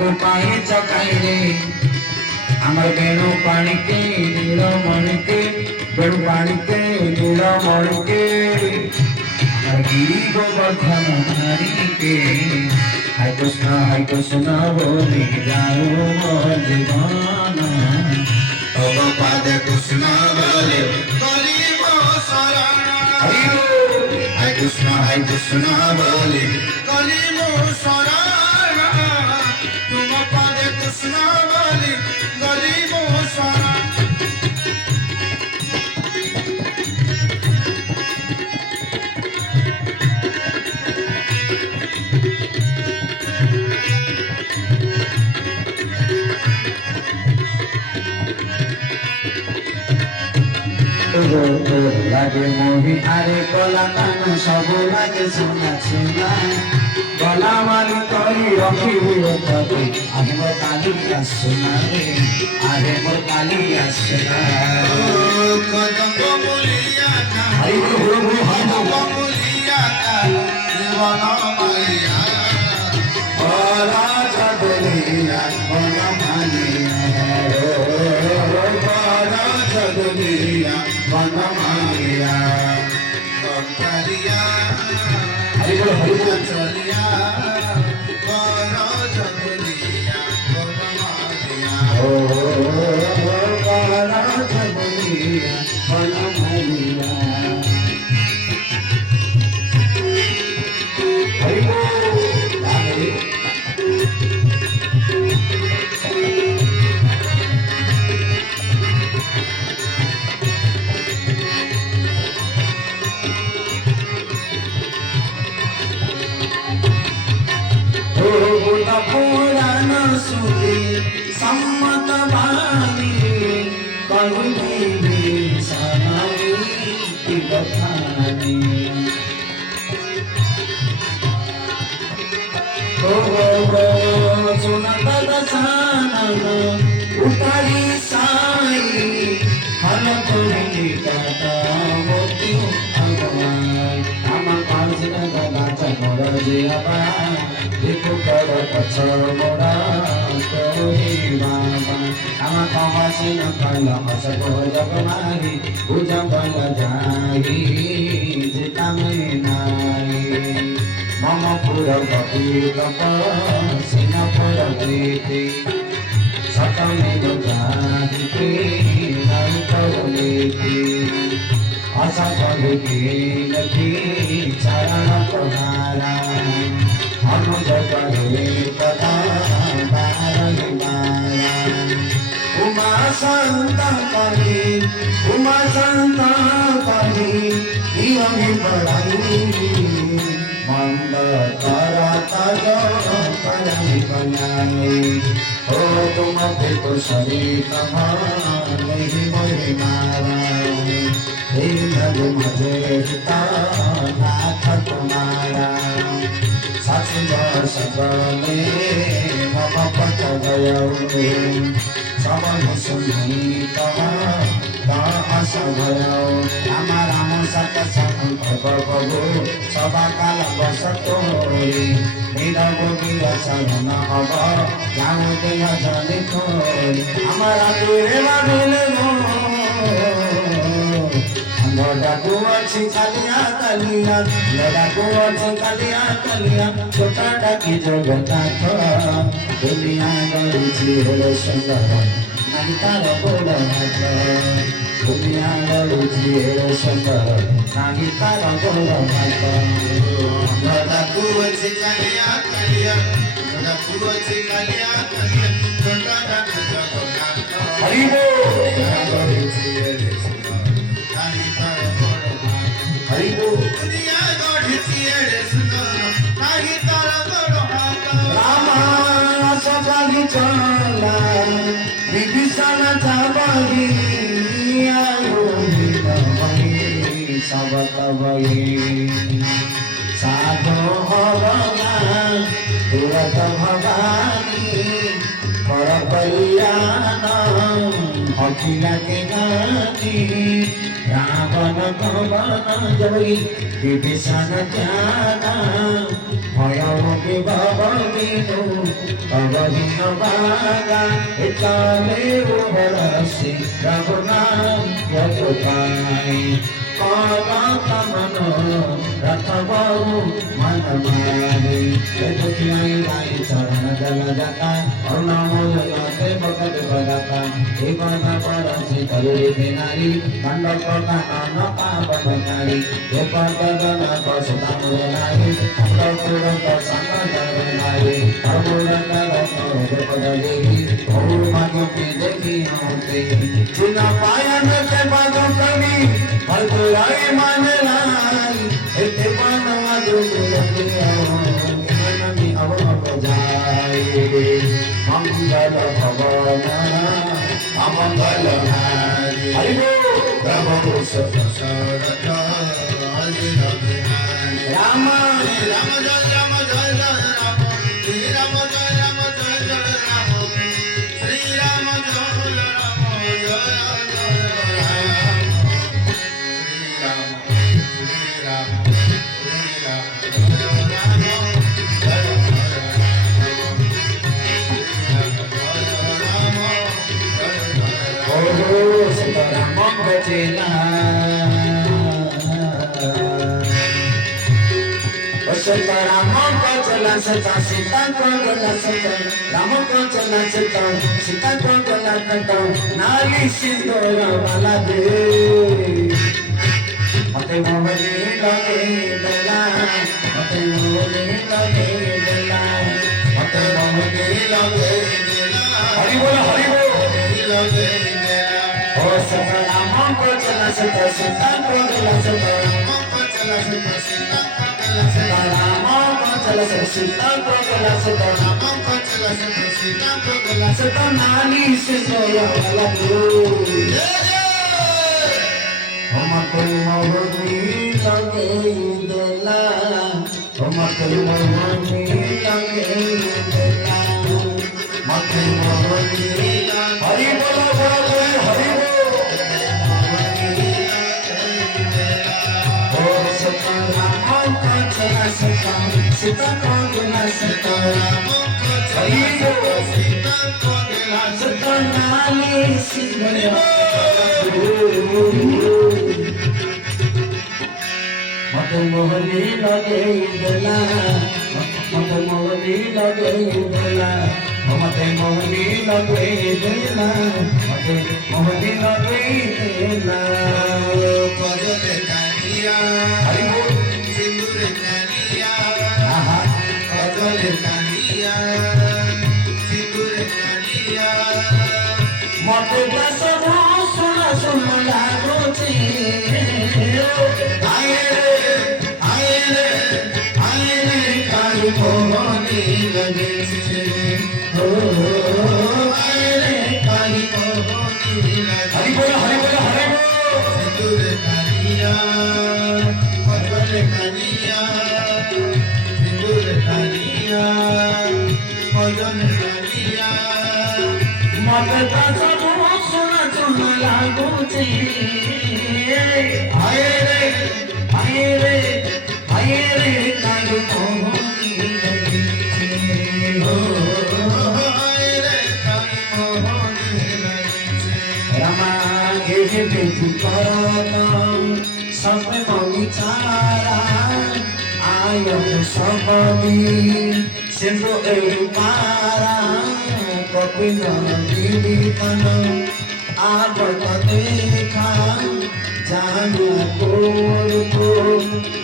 काकु पाए चकाइले आमर बेणु पानी के नील मणि के बेणु पानी के नील मणि के आमर गिरी गोवर्धन नारी के हाय कृष्ण बोले जाओ मोर जीवन तब पाद कृष्ण बोले गरीब शरण हाय कृष्ण बोले गरीब शरण तुम पाद कृष्ण बोले गरीब शरण लागे मोही आरे कला कान सब लागे सुना सुना गला माली करी रखी हुए तबे आगे मोर काली आसना रे आगे मोर काली आसना कदम मुलिया का कदम मुलिया का जीवन माया ओरा जगलिया मन मानिया ओरा जगलिया मन मानिया कंकरिया हरिबोल चलिया ओरा जगलिया मन मानिया ओरा जगलिया मन मानिया पुराण सुते सम्मत वाणी करुणी सनाई बखानी सुनत दशानन उतारी साई हल तोरी कथा मोती भगवान आम पास गला चमर जियाबा देखो कर पछर मोड़ा कोई बाबा आम कमासी न कला हसको जग मारी पूजा बल जाई जिता में नाई मम पुर गति गप सिन पुर प्रीति सतमे जाति नाई कौलेति असफल की लखी चरण तुम्हारा अनुज करे कथा बारही बारा उमा संत कही नियमी बढ़ाई मंद करता जो करही बनाई ओ तुम तो शरीर नहीं मोहि मारा मजे नाथ तुम्हारा सचिव सबले मम पट गयो सबन सुनी दास भयो राम राम सत संभव प्रभु सदा काल बसत नीरव गिर शरण हब जाऊ देह जले हमारा तुरे भाविले लड़ाकू अच्छी कालिया कालिया लड़ाकू अच्छी कालिया कालिया छोटा डाकी जगन्नाथ दुनिया गरुची हेलो सुंदर नहीं तार गोड़ हाथ दुनिया गरुची हेलो सुंदर नहीं तार गोड़ हाथ लड़ाकू अच्छी कालिया कालिया लड़ाकू अच्छी कालिया कालिया छोटा डाकी जगन्नाथ हरि बोल गरुची हेलो दुनिया गढ़ी नाही तारा रामा सबाली चला विभीषण जाबही आयो सबत बही साधो भगवान तुरत भवानी पर कल्याण অখিলাকে গানি রাবণ ভবন জয়ী বিভীষণ জানা ভয় বিভব বিনু অবহীন বাগা চলে উহরসি রঘুনাম যতুকাই মনো রথ বহু মন মারি দুখিয়াই রাই চরণ জল জাতা অর্ণমূল লতে ভগত বদাতা এই বর্ণা পরশি তরুরি বিনারী দণ্ডক কানন পাবন নারী এ পদগণ বসতা মূল নারী অন্তপুরন্ত সংকট নারী অমূলন্ত রত্ন দেবী বহু মাগি দেখি হতে চিন পায়ন কে পদ কবি ভদ্রাই মানলাই এতে বানা দুর্গিয়া মনমি অবব যায় মঙ্গল ভবন অমঙ্গল হারি হরি প্রভু সরত রাম রাম জয় রাম জয় জয় রাম শ্রী রাম জয় রাম জয় জয় রাম শ্রী রাম জয় রাম জয় राम को चला सता सीता को गला सता राम को चला सता सीता को गला सता नाली सिंदूर वाला दे मते मोहनी लगे दला मते मोहनी लगे दला मते मोहनी लगे दला हरि बोल लगे दला ओ सता राम को चला सता सीता को गला सता राम को चला सता सीता को गला सता राम को चला सता सीता को गला सता राम को चला सता सीता को गला सता नाली सिंदूर वाला दे मते मोहनी लगे दला मते मोहनी लगे दला मते मोहनी हरि बोल हरि बोल ओ सता राम को चला सता सीता को गला सता राम को हरि बोल सीता को गला सता नाली सिंदूर मते मोहनी लगे दला मते मोहनी लगे दला मते मोहनी लगे दला मते मोहनी लगे दला कजल कानिया हरि बोल सिंदूर कानिया आहा कजल कानिया सिंदूर कानिया मते बस सुना सुना लागो छे मोहनी लगे हो आए काली मोहनी लगे हरि बोल हरि बोल हरि बोल सिंदूर कानिया कजल कानिया सिंदूर कानिया कजल कानिया मते दास सुना सुना लागो छे आए रे काली मोहनी सब विचारा आय सबी सिंधु पारा कपिल दीपन आबत देखा जानु को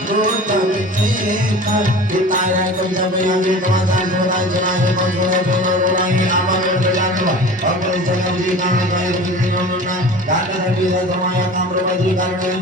गोतम देखा तारा गंजब आगे दवाजा गोरा जनाए मंगोरा गोरा गोराई आमर बेलानवा अगर जगम जी नाम गाय जी नाम ना दादा रवि दवाया ताम्रवाजी कारण